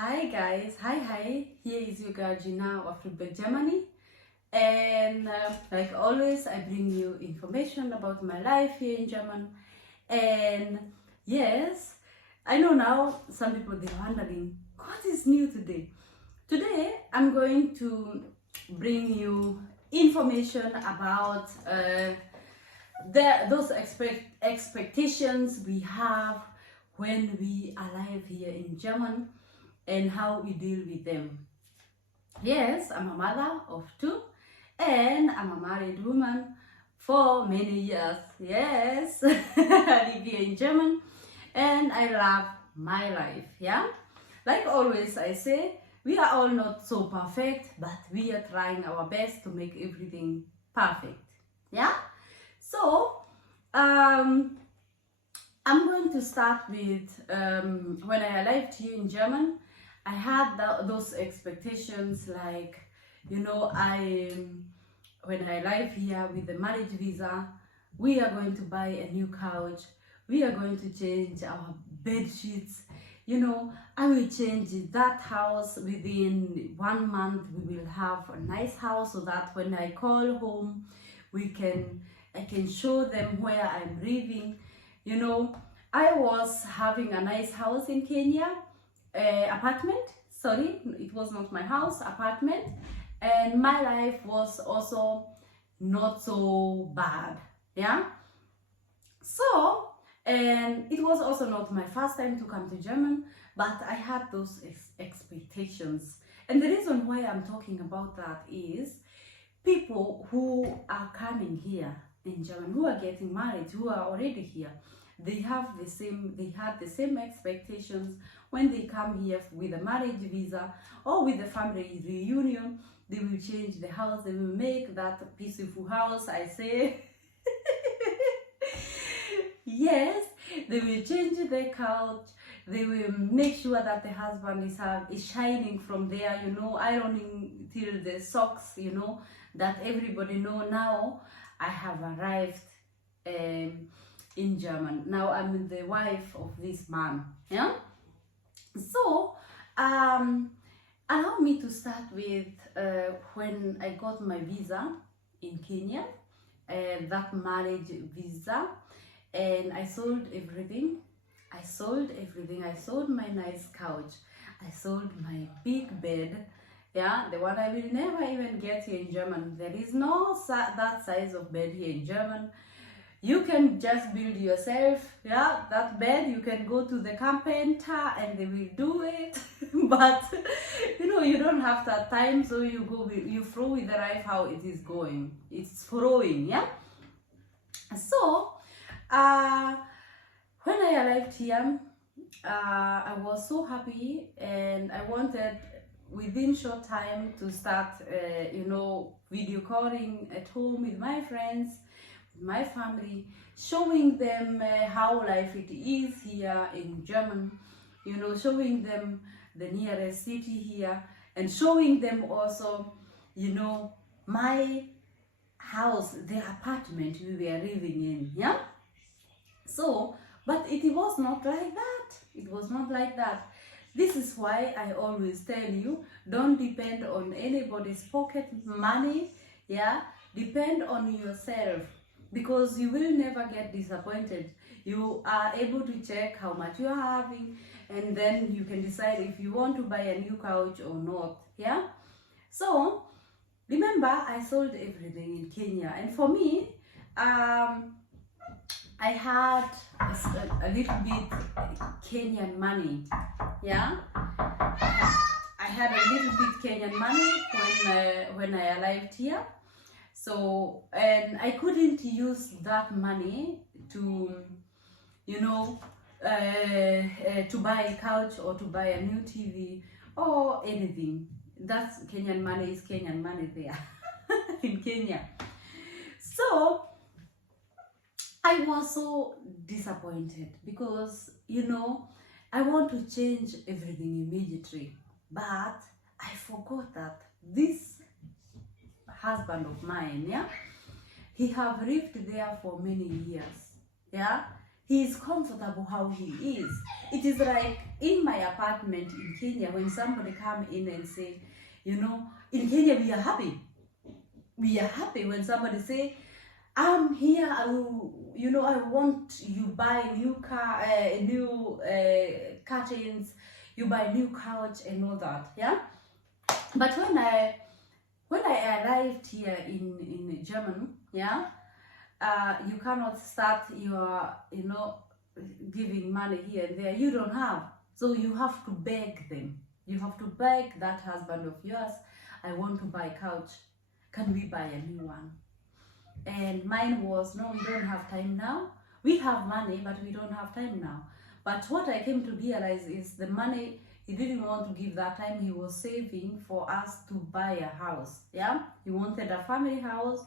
Hi guys, hi. Here is your girl Gina of Friedberg, Germany. And like always, I bring you information about my life here in Germany. And yes, I know now some people they're wondering what is new today. Today, I'm going to bring you information about those expectations we have when we alive here in Germany and how we deal with them. Yes, I'm a mother of two and I'm a married woman for many years. Yes, I live here in Germany and I love my life. Yeah, like always, I say we are all not so perfect, but we are trying our best to make everything perfect. Yeah, so I'm going to start with when I arrived here in Germany. I had those expectations, like, when I arrive here with the marriage visa, we are going to buy a new couch, we are going to change our bed sheets. I will change that house within 1 month. We will have a nice house so that when I call home, I can show them where I'm living. I was having a nice house in Kenya, apartment. Sorry, it was not my house, apartment, and my life was also not so bad. Yeah. So, and it was also not my first time to come to Germany, but I had those expectations. And the reason why I'm talking about that is people who are coming here in Germany, who are getting married, who are already here, they had the same expectations when they come here with a marriage visa or with a family reunion. They will change the house, they will make that peaceful house, I say. Yes, they will change the couch, they will make sure that the husband is shining from there, ironing till the socks, that everybody know now I have arrived in Germany. Now I'm the wife of this man. Yeah. So allow me to start with when I got my visa in Kenya, that marriage visa, and I sold everything. I sold my nice couch. I sold my big bed. Yeah, the one I will never even get here in Germany. There is no that size of bed here in Germany. You can just build yourself, yeah, that bed. You can go to the carpenter and they will do it. But you don't have that time, so you throw with the knife how it is going. It's throwing, yeah. So when I arrived here, I was so happy and I wanted within short time to start video calling at home with my friends, my family, showing them how life it is here in Germany, showing them the nearest city here, and showing them also, my house, the apartment we were living in. Yeah. So, but it was not like that. It was not like that. This is why I always tell you, don't depend on anybody's pocket money. Yeah, depend on yourself, because you will never get disappointed. You are able to check how much you are having, and then you can decide if you want to buy a new couch or not. Yeah. So remember, I sold everything in Kenya, and for me, I had a little bit Kenyan money. Yeah, I had a little bit Kenyan money when I arrived here. So, and I couldn't use that money to, to buy a couch or to buy a new TV or anything. That's Kenyan money is Kenyan money there in Kenya. So I was so disappointed because, I want to change everything immediately. But I forgot that this husband of mine, yeah, he have lived there for many years. Yeah, he is comfortable how he is. It is like in my apartment in Kenya, when somebody come in and say, you know, in Kenya we are happy. We are happy when somebody say, I'm here, you know, I want you buy new car, new curtains, you buy new couch and all that, yeah. But when I arrived here in Germany, yeah, you cannot start your, you know, giving money here and there. You don't have, so you have to beg them. You have to beg that husband of yours, I want to buy a couch. Can we buy a new one? And mine was, no, we don't have time now. We have money, but we don't have time now. But what I came to realize is the money he didn't want to give that time, he was saving for us to buy a house. Yeah, he wanted a family house,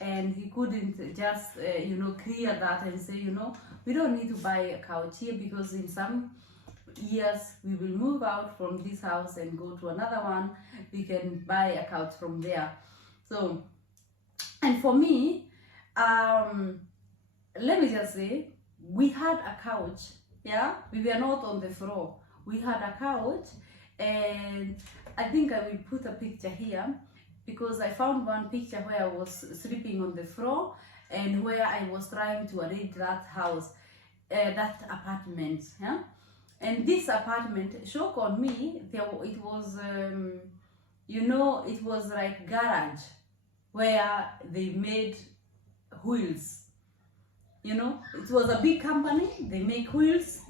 and he couldn't just you know, clear that and say, you know, we don't need to buy a couch here because in some years we will move out from this house and go to another one. We can buy a couch from there. So, and for me, let me just say, we had a couch. Yeah, we were not on the floor. We had a couch, and I think I will put a picture here because I found one picture where I was sleeping on the floor and where I was trying to arrange that house, that apartment. Yeah, and this apartment, shock on me, it was, you know, it was like garage where they made wheels. You know, it was a big company, they make wheels,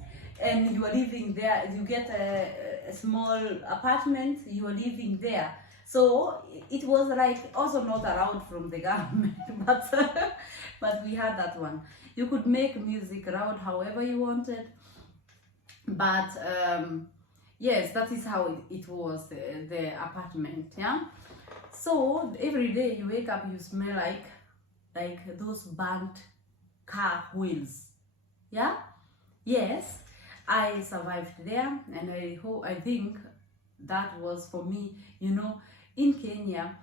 and you are living there. You get a small apartment, you are living there. So it was like also not allowed from the government, but we had that one. You could make music around however you wanted, but yes, that is how it was, the apartment. Yeah. So every day you wake up, you smell like those burnt car wheels. Yeah. Yes, I survived there, and I think that was for me. You know, in Kenya,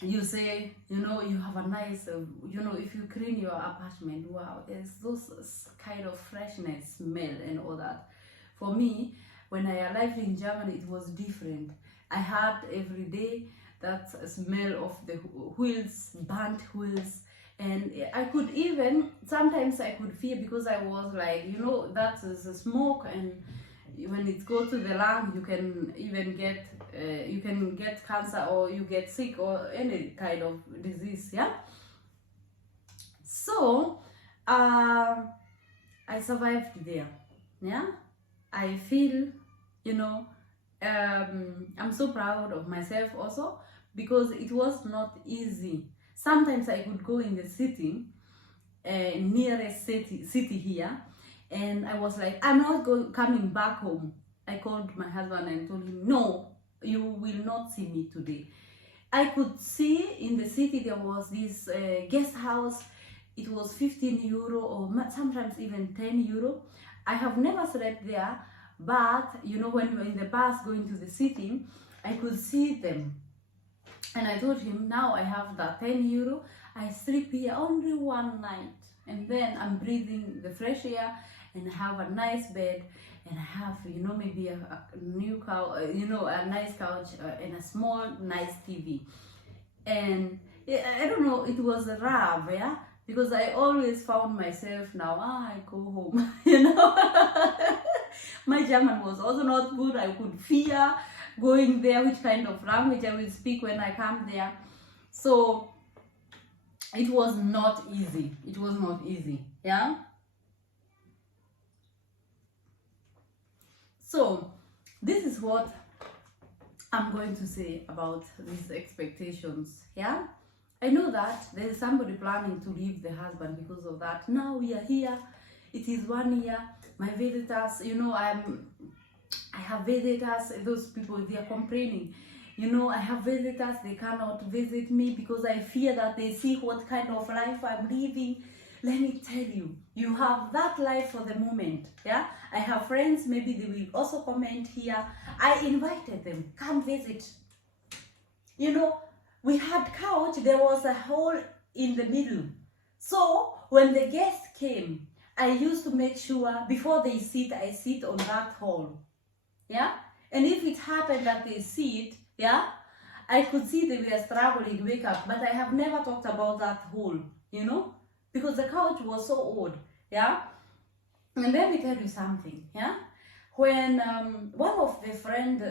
you say, you know, you have a nice, you know, if you clean your apartment, wow, there's those kind of freshness smell and all that. For me, when I arrived in Germany, it was different. I had every day that smell of the wheels, burnt wheels. And I could even, sometimes I could fear because I was like, you know, that is a smoke, and when it goes to the lung, you can even get, you can get cancer, or you get sick, or any kind of disease, yeah? So, I survived there, yeah? I feel, you know, I'm so proud of myself also, because it was not easy. Sometimes I could go in the city, nearest city here, and I was like, I'm not coming back home. I called my husband and told him, no, you will not see me today. I could see in the city there was this guest house. It was 15 euro or sometimes even 10 euro. I have never slept there, but you know, when you're in the bus going to the city, I could see them. And I told him, now I have that 10 euro, I sleep here only one night, and then I'm breathing the fresh air, and I have a nice bed, and I have, you know, maybe a new couch, you know, a nice couch, and a small, nice TV. And I don't know, it was rough, yeah, because I always found myself now, I go home, you know. My German was also not good. I could fear going there, which kind of language I will speak when I come there. So it was not easy. It was not easy, yeah. So this is what I'm going to say about these expectations, yeah. I know that there is somebody planning to leave the husband because of that. Now we are here. It is 1 year. My visitors, you know, I have visitors. Those people, they are complaining. You know, I have visitors. They cannot visit me because I fear that they see what kind of life I'm living. Let me tell you, you have that life for the moment. Yeah, I have friends. Maybe they will also comment here. I invited them. Come visit. You know, we had couch. There was a hole in the middle. So when the guests came, I used to make sure before they sit, I sit on that hall. Yeah? And if it happened that they sit, yeah, I could see they were struggling to wake up, but I have never talked about that hole, you know, because the couch was so old, yeah. And let me tell you something, yeah. When one of the friend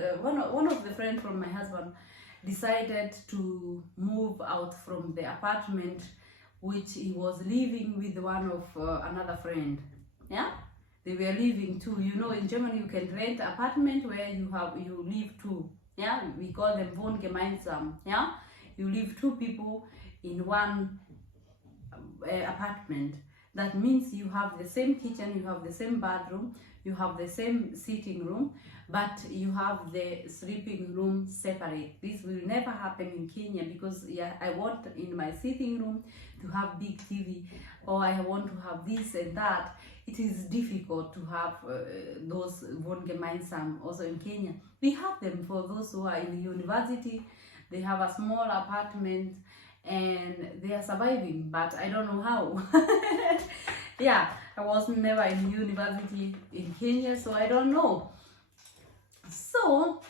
from my husband decided to move out from the apartment which he was living with one of another friend, yeah. They were living two. You know, in Germany you can rent apartment where you live two. Yeah, we call them Wohngemeinsam. Yeah, you live two people in one apartment. That means you have the same kitchen, you have the same bathroom, you have the same sitting room, but you have the sleeping room separate. This will never happen in Kenya because yeah, I want in my sitting room to have big TV, or I want to have this and that. It is difficult to have those Wohngemeinsam also in Kenya. We have them for those who are in university. They have a small apartment and they are surviving, but I don't know how. Yeah, I was never in university in Kenya, so I don't know. So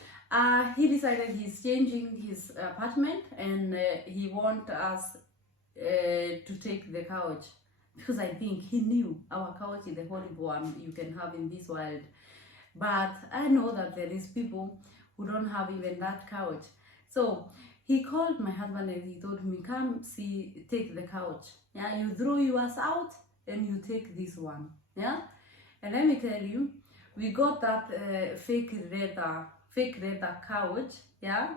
he decided he's changing his apartment and he wants us to take the couch, because I think he knew our couch is the horrible one you can have in this world. But I know that there is people who don't have even that couch. So he called my husband and he told me, come see, take the couch. Yeah, you throw yours out and you take this one. Yeah, and let me tell you, we got that fake leather couch. Yeah,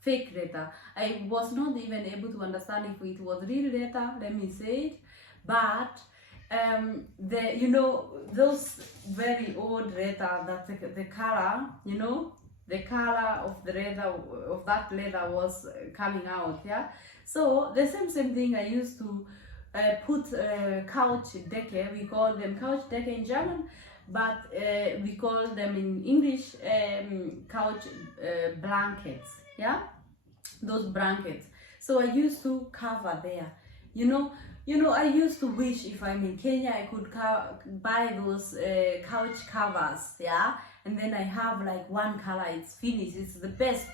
fake leather. I was not even able to understand if it was real leather. Let me say it, but the, you know, those very old leather, that the color, you know, the color of the leather, of that leather was coming out. Yeah, so the same thing I used to put couch decke. We call them couch decke in German, but we call them in English couch blankets. Yeah, those blankets. So I used to cover there. You know, I used to wish if I'm in Kenya I could buy those couch covers, yeah, and then I have like one color, it's finished, it's the best.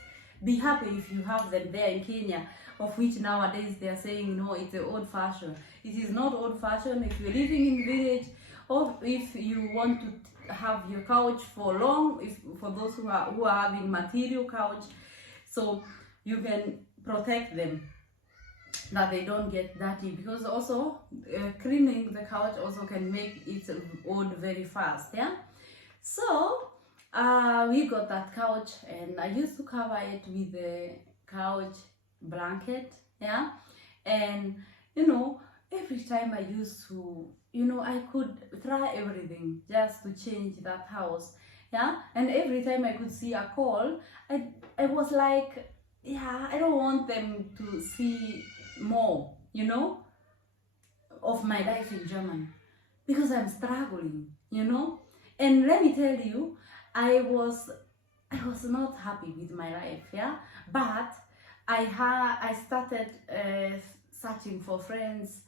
Be happy if you have them there in Kenya, of which nowadays they are saying no, it's an old fashion. It is not old fashion. If you're living in village, or if you want to have your couch for long, if for those who are having material couch, so you can protect them, that they don't get dirty, because also cleaning the couch also can make it old very fast. Yeah, so we got that couch and I used to cover it with the couch blanket. Yeah, and you know, every time I used to, you know, I could try everything just to change that house. Yeah, and every time I could see a call, I was like, yeah, I don't want them to see more, you know, of my life in Germany, because I'm struggling, you know. And let me tell you, I was not happy with my life. Yeah, but I started searching for friends,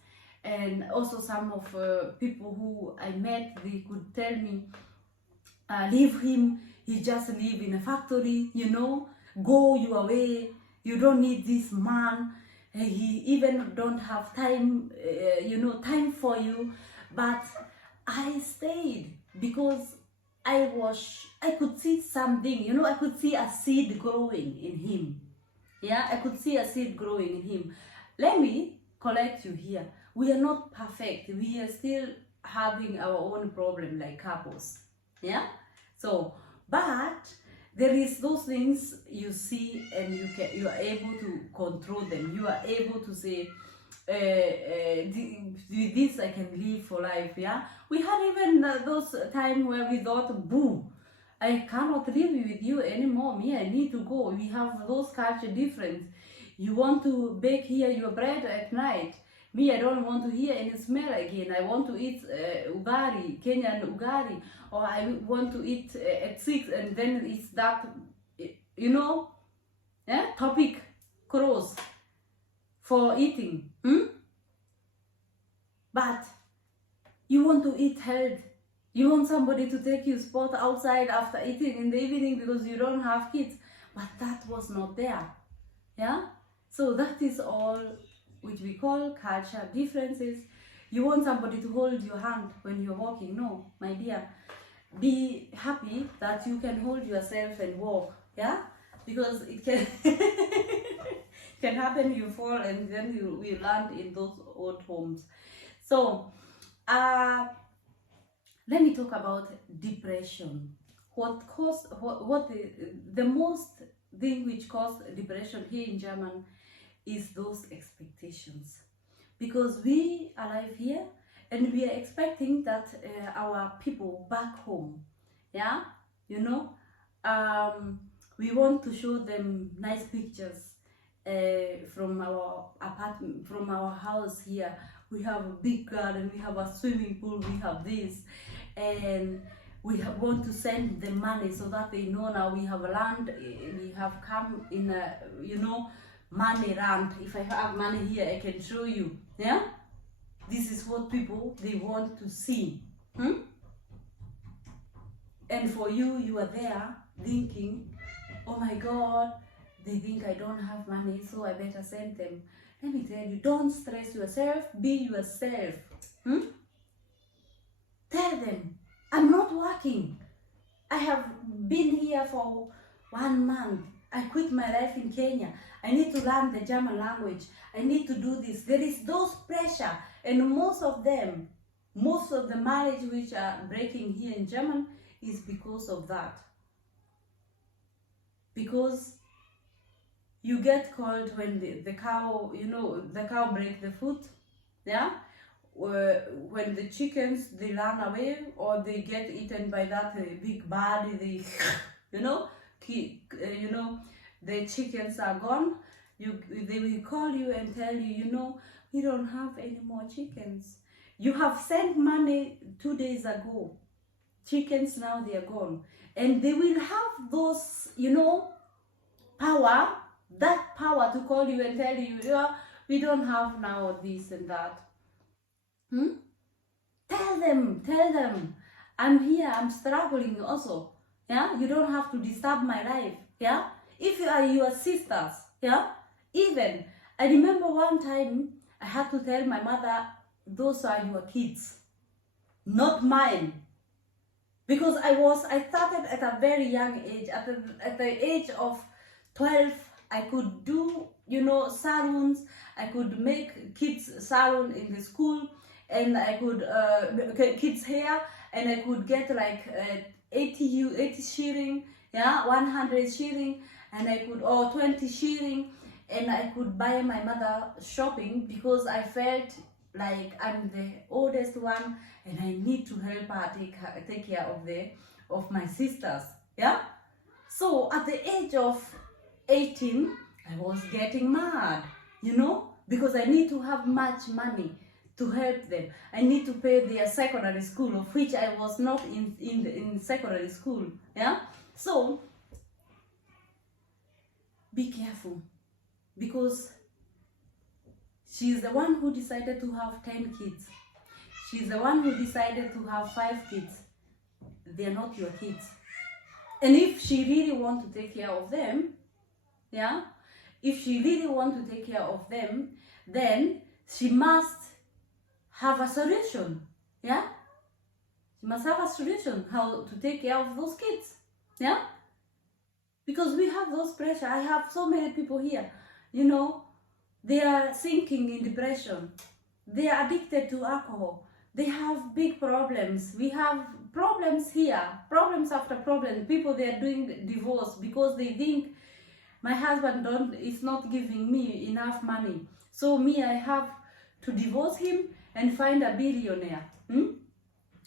and also some of people who I met, they could tell me, leave him, he just live in a factory, you know, go your way, you don't need this man, he even don't have time, you know, time for you. But I stayed because I could see something, you know, I could see a seed growing in him. Yeah, I could see a seed growing in him. Let me correct you here. We are not perfect. We are still having our own problem like couples. Yeah, so but there is those things you see and you are able to control them. You are able to say, with this I can live for life. Yeah, we had even those time where we thought, boo, I cannot live with you anymore. Me, I need to go. We have those culture difference. You want to bake here your bread at night. Me, I don't want to hear any smell again. I want to eat ugari, Kenyan ugari, or I want to eat at 6, and then it's that, you know, topic cross for eating. but you want to eat health. You want somebody to take you sport outside after eating in the evening because you don't have kids. But that was not there. Yeah? So that is all which we call culture differences. You want somebody to hold your hand when you're walking. No, my dear. Be happy that you can hold yourself and walk. Yeah? Because it can can happen, you fall and then you will land in those old homes. So let me talk about depression. What the most thing which caused depression here in Germany is those expectations, because we are alive here and we are expecting that our people back home, yeah, you know, we want to show them nice pictures from our apartment, from our house here. We have a big garden, we have a swimming pool, we have this, and want to send them money so that they know now we have land, we have come in a, you know, money land. If I have money here, I can show you. Yeah, this is what people they want to see. And for you, you are there thinking, oh my God, they think I don't have money, so I better send them. Let me tell you, don't stress yourself, be yourself. Tell them, I'm not working. I have been here for 1 month. I quit my life in Kenya. I need to learn the German language. I need to do this. There is those pressure, and most of the marriage which are breaking here in Germany is because of that. Because you get called when the cow, you know, the cow break the foot, yeah? When the chickens, they run away or they get eaten by that big bird, they, you know, the chickens are gone, they will call you and tell you, you know, we don't have any more chickens. You have sent money 2 days ago. Chickens now they are gone. And they will have those, you know, that power to call you and tell you, yeah, we don't have now this and that. Tell them, I'm here, I'm struggling also. Yeah, you don't have to disturb my life. Yeah, if you are your sisters, yeah, even I remember one time I had to tell my mother, those are your kids, not mine. Because I started at a very young age. At the age of 12, I could do, you know, salons. I could make kids salon in the school, and I could kids hair, and I could get like 80 shilling, yeah, 100 shilling, and I could, or 20 shilling, and I could buy my mother shopping because I felt like I'm the oldest one and I need to help her take care of my sisters. Yeah. So at the age of 18, I was getting mad, you know, because I need to have much money to help them. I need to pay their secondary school, of which I was not in secondary school. Yeah. So be careful, because she's the one who decided to have 10 kids. She's the one who decided to have 5 kids. They're not your kids. And if she really wants to take care of them, yeah, if she really wants to take care of them, then she must have a solution. Yeah, she must have a solution how to take care of those kids. Yeah, because we have those pressure. I have so many people here, you know, they are sinking in depression. They are addicted to alcohol. They have big problems. We have problems here, problems after problem. People, they are doing divorce because they think my husband is not giving me enough money. So me, I have to divorce him and find a billionaire who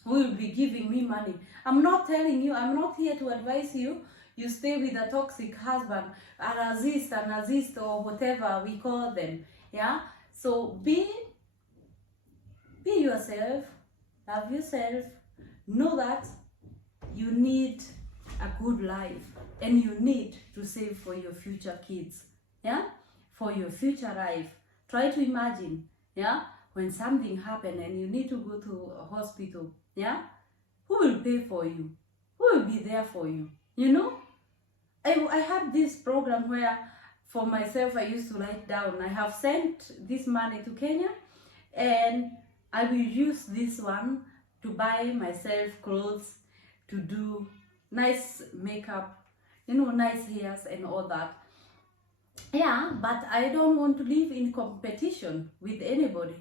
will be giving me money. I'm not telling you, I'm not here to advise you, you stay with a toxic husband, a nazist, or whatever we call them. Yeah. So be yourself, love yourself, know that you need a good life and you need to save for your future kids. Yeah, for your future life. Try to imagine, yeah, when something happened and you need to go to a hospital, yeah, who will pay for you? Who will be there for you? You know, I had this program where for myself I used to write down, I have sent this money to Kenya and I will use this one to buy myself clothes, to do nice makeup, you know, nice hairs and all that. Yeah, but I don't want to live in competition with anybody.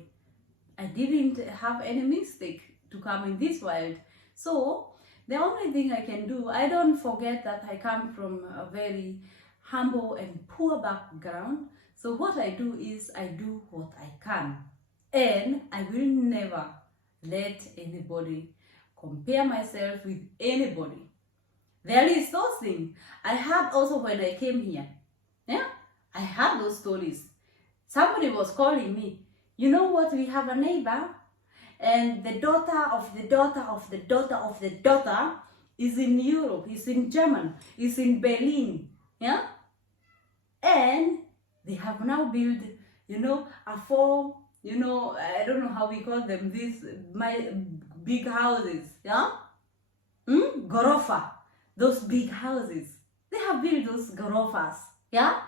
I didn't have any mistake to come in this world. So the only thing I can do, I don't forget that I come from a very humble and poor background. So what I do is I do what I can. And I will never let anybody compare myself with anybody. There is those things. I had also when I came here. Yeah, I had those stories. Somebody was calling me. You know what? We have a neighbor, and the daughter of the daughter of the daughter of the daughter is in Europe, is in Germany, is in Berlin. Yeah, and they have now built, you know, a four, you know, I don't know how we call them, these my big houses. Yeah, Gorofa, those big houses. They have built those gorofas. Yeah,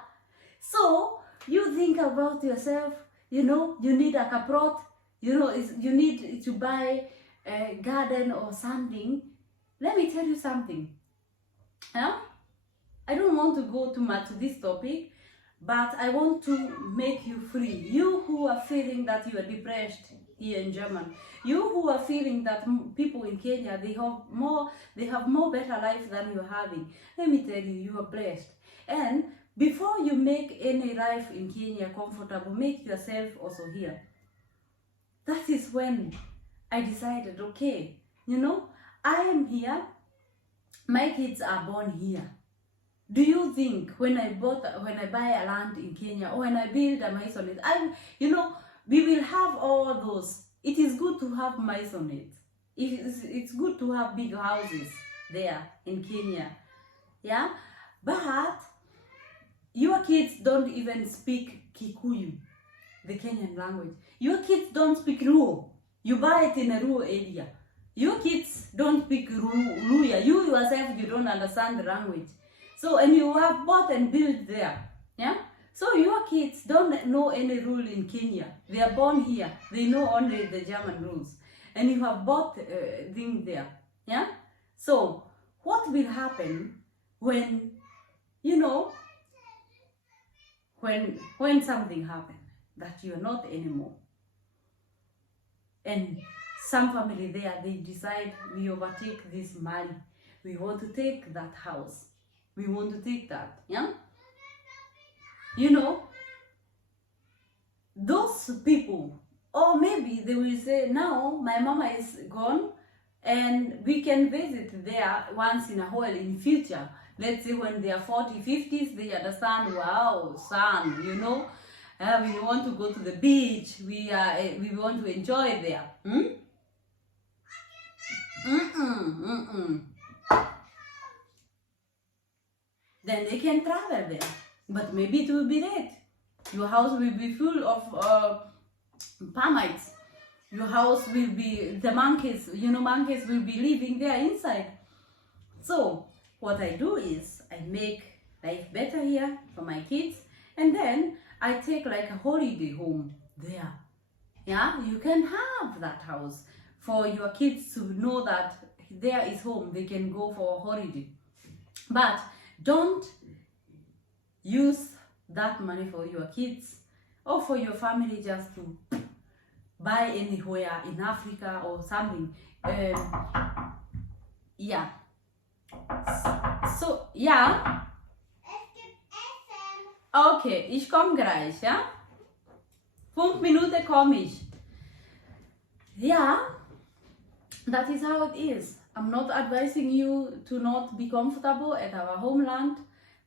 so you think about yourself. You know, you need a kaprot, you know, you need to buy a garden or something. Let me tell you something. Yeah? I don't want to go too much to this topic, but I want to make you free. You who are feeling that you are depressed here in Germany, you who are feeling that people in Kenya, they have more better life than you're having. Let me tell you, you are blessed. And before you make any life in Kenya comfortable, make yourself also here. That is when I decided, okay, you know, I am here, my kids are born here. Do you think when I buy a land in Kenya or when I build a maisonette, you know, we will have all those. It is good to have maisonette. It's good to have big houses there in Kenya. Yeah, but your kids don't even speak Kikuyu, the Kenyan language. Your kids don't speak Luo. You buy it in a rural area. Your kids don't speak Luya. You yourself, you don't understand the language. So, and you have bought and built there. Yeah? So your kids don't know any rule in Kenya. They are born here. They know only the German rules. And you have bought things there. Yeah? So, what will happen when, you know, when something happens that you are not anymore, and some family there, they decide, we overtake this money, we want to take that house, we want to take that, yeah, you know, those people, or maybe they will say, now my mama is gone and we can visit there once in a while in future. Let's say when they are 40, 50s, they understand, wow, son, you know, we want to go to the beach, we want to enjoy there. Then they can travel there. But maybe it will be red. Your house will be full of termites. Your house will be, the monkeys, you know, monkeys will be living there inside. So, what I do is, I make life better here for my kids, and then I take like a holiday home there. Yeah, you can have that house for your kids to know that there is home, they can go for a holiday. But don't use that money for your kids or for your family just to buy anywhere in Africa or something. Yeah. So, ja. Es gibt Essen. Okay, ich komme gleich, ja? 5 Minuten komme ich. Yeah, that is how it is. I'm not advising you to not be comfortable at our homeland.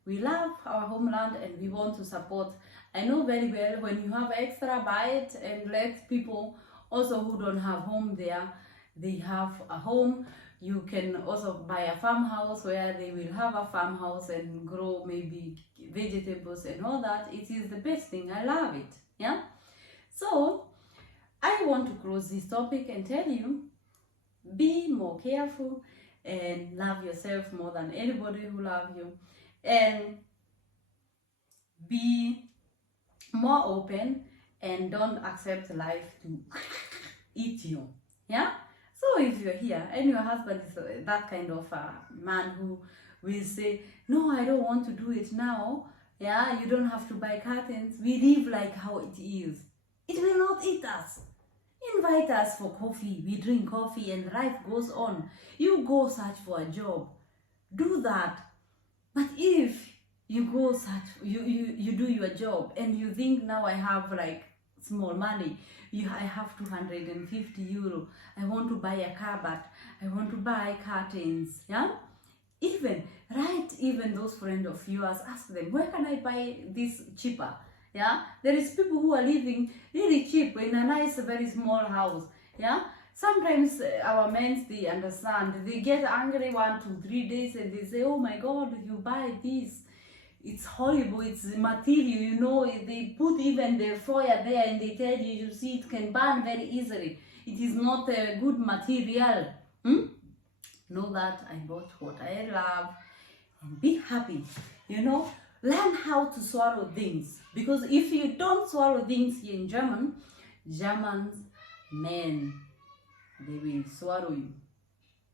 We love our homeland and we want to support. I know very well when you have extra, buy it and let people also who don't have home there, they have a home. You can also buy a farmhouse where they will have a farmhouse and grow maybe vegetables and all that. It is the best thing. I love it. Yeah. So I want to close this topic and tell you, be more careful and love yourself more than anybody who loves you, and be more open and don't accept life to eat you. Yeah. So if you're here and your husband is that kind of man who will say, no, I don't want to do it now, yeah, you don't have to buy curtains, we live like how it is, it will not eat us. Invite us for coffee, we drink coffee and life goes on. You go search for a job, do that. But if you go search, you do your job and you think, now I have like small money, I have 250 euro, I want to buy a cupboard, I want to buy curtains, yeah. Even those friends of yours, ask them, where can I buy this cheaper? Yeah, there is people who are living really cheap in a nice, very small house. Yeah, sometimes our men, they understand, they get angry 1 to 3 days and they say, oh my God, you buy this, it's horrible, it's material, you know, they put even the fire there and they tell you, you see, it can burn very easily, it is not a good material. Know that I bought what I love and be happy, you know. Learn how to swallow things, because if you don't swallow things here in Germans men, they will swallow you,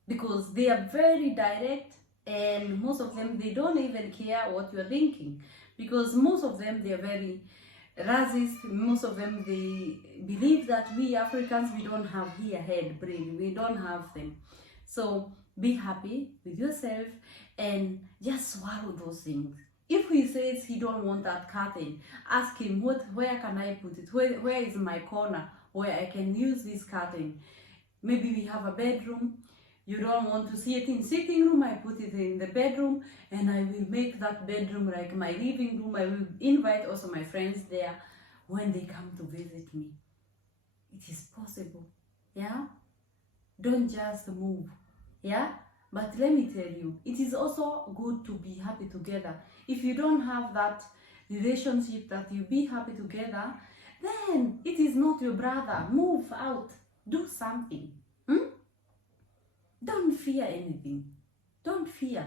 because they are very direct, and most of them, they don't even care what you're thinking, because most of them, they are very racist. Most of them, they believe that we Africans, we don't have here head brain, we don't have them. So be happy with yourself and just swallow those things. If he says he don't want that curtain, ask him, where can I put it? Where is my corner where I can use this curtain? Maybe we have a bedroom, you don't want to see it in sitting room, I put it in the bedroom, and I will make that bedroom like my living room. I will invite also my friends there when they come to visit me. It is possible, yeah? Don't just move, yeah? But let me tell you, it is also good to be happy together. If you don't have that relationship that you be happy together, then it is not your brother. Move out, do something. Don't fear anything. Don't fear.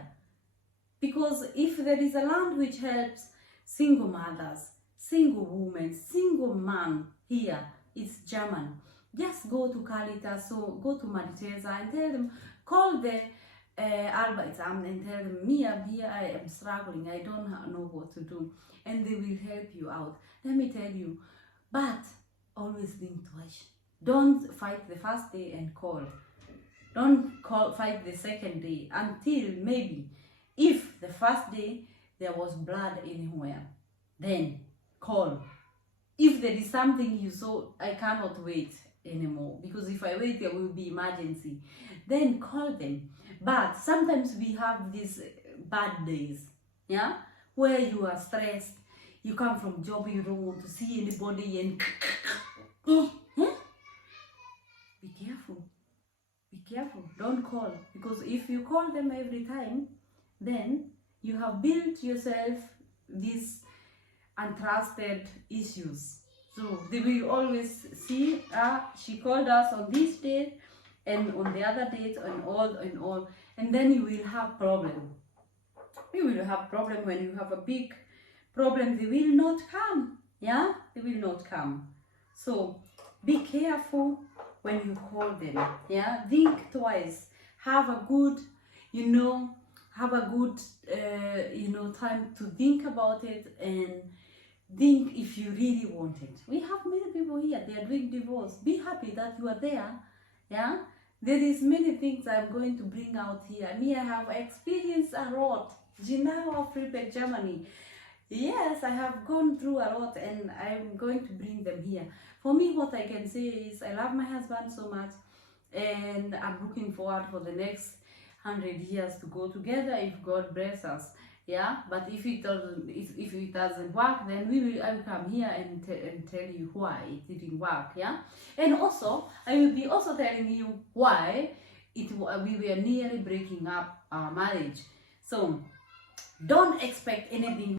Because if there is a land which helps single mothers, single women, single man here, it's German. Just go to Caritas, so go to Malteser and tell them, call the Arbeitsamt and tell them, me, I'm here, I am struggling, I don't know what to do. And they will help you out. Let me tell you, but always think twice. Don't fight the first day and call. Don't fight the second day until maybe if the first day there was blood anywhere, then call. If there is something you saw, I cannot wait anymore, because if I wait there will be emergency, then call them. But sometimes we have these bad days, yeah, where you are stressed, you come from job, you don't want to see anybody, and be careful. Be careful, don't call, because if you call them every time, then you have built yourself these untrusted issues. So they will always see, she called us on this date and on the other date and all, and then you will have problem. You will have problem. When you have a big problem, they will not come. Yeah, they will not come. So be careful when you call them. Yeah, think twice. Have a good, time to think about it, and think if you really want it. We have many people here, they are doing divorce. Be happy that you are there. Yeah, there is many things I'm going to bring out here. Me, I have experienced a lot. Genau, Friedberg, Germany. Yes, I have gone through a lot, and I'm going to bring them here. For me, what I can say is I love my husband so much, and I'm looking forward for the next 100 years to go together if God bless us. Yeah, but if it doesn't work, then I will come here and tell you why it didn't work. Yeah, and also I will be also telling you why we were nearly breaking up our marriage. So don't expect anything